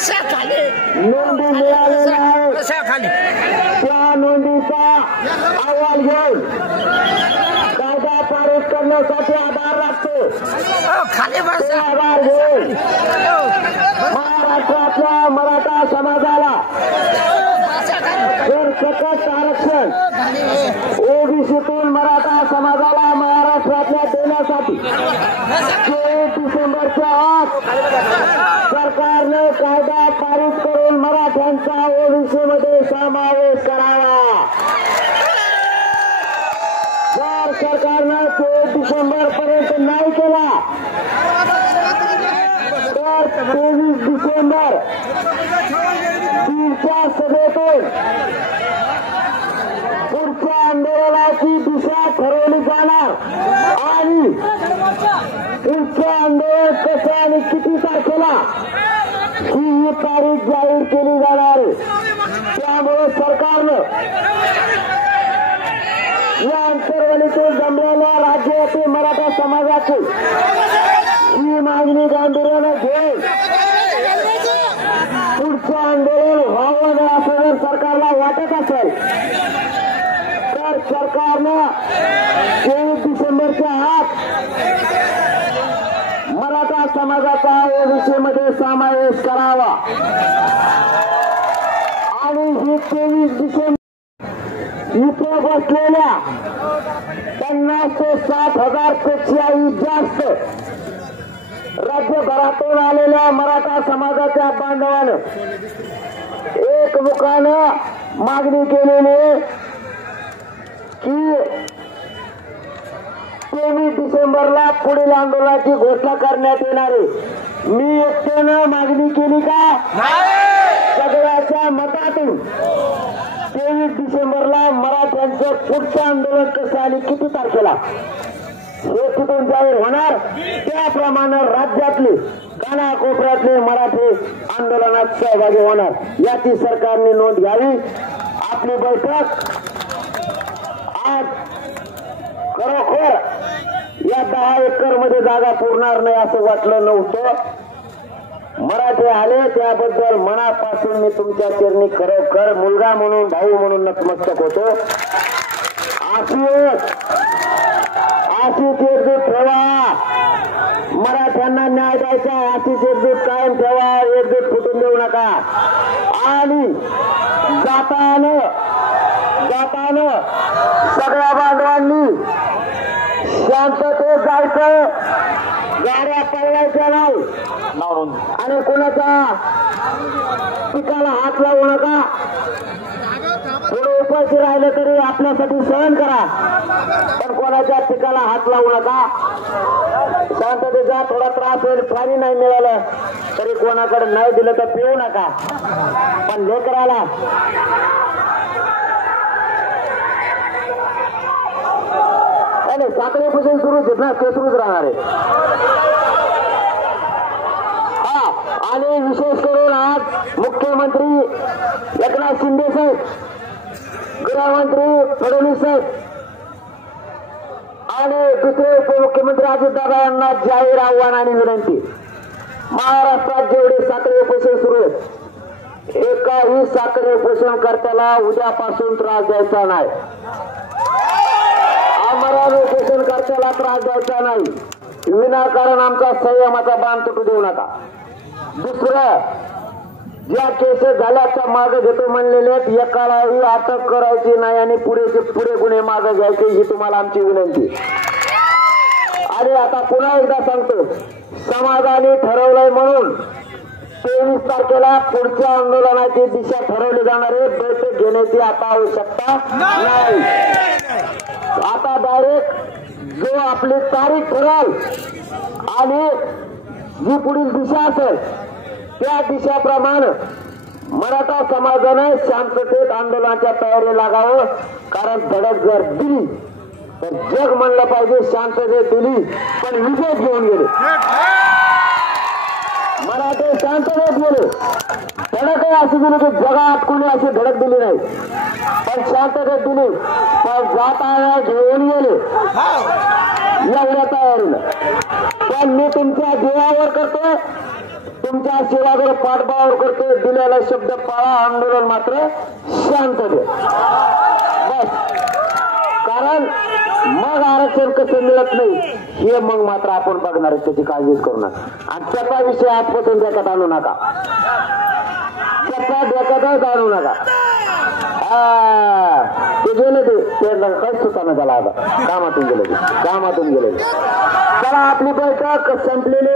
नोंदी मिळालेल्या आहेत त्या नोंदीचा अहवाल घेऊन कायदा पारित करण्यासाठी आधार लागतो. आधार घेऊन महाराष्ट्रातल्या मराठा समाजाला जर सकट आरक्षण ओबीसीतून मराठा समाजाला महाराष्ट्रातल्या देण्यासाठी 23 डिसेंबरच्या आत सरकारने कायदा पारित करून मराठ्यांचा ओबीसी मध्ये समावेश करावा. जर सरकारनं 23 डिसेंबर पर्यंत नाही केला तर 23 डिसेंबर 3च्या सभेतून पुढच्या आंदोलनाची दिशा ठरवली जाणार आणि पुढचे आंदोलन कसं आणि किती तारखेला ही तारीख जाहीर केली जाणार आहे. त्यामुळे सरकारनं या अंतर्गतीतून जमलेल्या राज्यातील मराठा समाजाची ही मागणी गांभीर्याने घेऊन पुढचं आंदोलन व्हावं असं जर सरकारला वाटत असेल तर सरकारनं 23 डिसेंबरच्या आत मराठा समाजाचा ओबीसी मध्ये समावेश करावा आणि ही 23 डिसेंबर इथे बसलेल्या 50 ते 60,000 पेक्षाही जास्त राज्यभरातून आलेल्या मराठा समाजाच्या बांधवानं एकमुखानं मागणी केलेली की 23 डिसेंबरला पुढील आंदोलनाची घोषणा करण्यात येणार आहे. मी एकट्यानं मागणी केली का? सगळ्याच्या मतातून 23 डिसेंबरला मराठ्यांचं पुढचं आंदोलन कसं आणि किती तारखेला हे तिथून जाहीर होणार. त्याप्रमाणे राज्यातले कानाकोपऱ्यातले मराठी आंदोलनात सहभागी होणार. याची सरकारने नोंद घ्यावी. आपली बैठक आज खरोखर या 10 एकर मध्ये जागा पुरणार नाही असं वाटलं नव्हतं. मराठी आले त्याबद्दल मनापासून मी तुमच्या चरणी खरोखर मुलगा म्हणून भाऊ म्हणून नतमस्तक होतो. अशीच एकजूट ठेवा. मराठ्यांना न्याय द्यायचा अशीच एकजूट कायम ठेवा. एकजूट फुटून देऊ नका. आणि जाताना सगळ्या बांधवांनी शांततेत जायचं. गाड्या पळवायच्या नाही आणि कोणाचा पिकाला हात लावू नका. थोडं उपाशी राहिलं तरी आपल्यासाठी सहन करा पण कोणाच्या पिकाला हात लावू नका. शांततेचा थोडा त्रास होईल. पाणी नाही मिळालं तरी कोणाकडे नाही दिलं तर पिऊ नका पण लेकराला साखरेपासून सुरूच आहेत ना ते सुरूच राहणार आहे. आणि विशेष करून आज मुख्यमंत्री एकनाथ शिंदे साहेब गृहमंत्री फडणवीस साहेब आणि दुसरे उपमुख्यमंत्री अजितदादा यांना जाहीर आव्हान आणि विनंती. महाराष्ट्रात जेवढे साखरे उपोषण सुरू आहेत एकाही साखरे उपोषण करत्याला उद्यापासून त्रास द्यायचा नाही. आम्हाला उपोषण करत्याला त्रास द्यायचा नाही. विनाकारण आमचा संयमाचा बांध तुटू देऊ नका. दुसरं ज्या केसेस झाल्याच्या मागे घेतो म्हणलेले एकालाही अटक करायची नाही आणि पुढे गुन्हे मागे घ्यायचे ही तुम्हाला आमची विनंती. आणि आता पुन्हा एकदा सांगतो समाजाने ठरवलंय म्हणून 23 तारखेला पुढच्या आंदोलनाची दिशा ठरवली जाणार आहे. बैठक घेण्याची आता आवश्यकता नाही. आता डायरेक्ट जो आपली तारीख ठरल आणि जी पुढील दिशा असेल त्या दिशाप्रमाणे मराठा समाजाने शांततेत आंदोलनाच्या तयारी लागावं. कारण धडक जर दिली तर जग म्हणलं पाहिजे शांततेत दिली पण विजय घेऊन गेले. मला ते शांततेत गेले. धडकही अशी दिली की जगात कोणी अशी धडक दिली नाही, पण शांततेत दिली. पण जाता घेऊन गेले एवढ्या तयारीनं. पण मी तुमच्या देवावर करतोय, तुमच्या सेवावर पाठबळावर करतोय. दिलेला शब्द पाळा, आंदोलन मात्र शांततेत. बस. कारण मग आरक्षण कसं मिळत नाही हे मग मात्र आपण बघणार, त्याची काळजीच करू नका. आणि त्याचा विषय आजपासून डोक्यात आणू नका, त्याचा डोक्यातच आणू नका. ते गेले ते काही सुताना झाला. आता कामातून गेले, कामातून गेले. चला आपली बैठक संपलेली.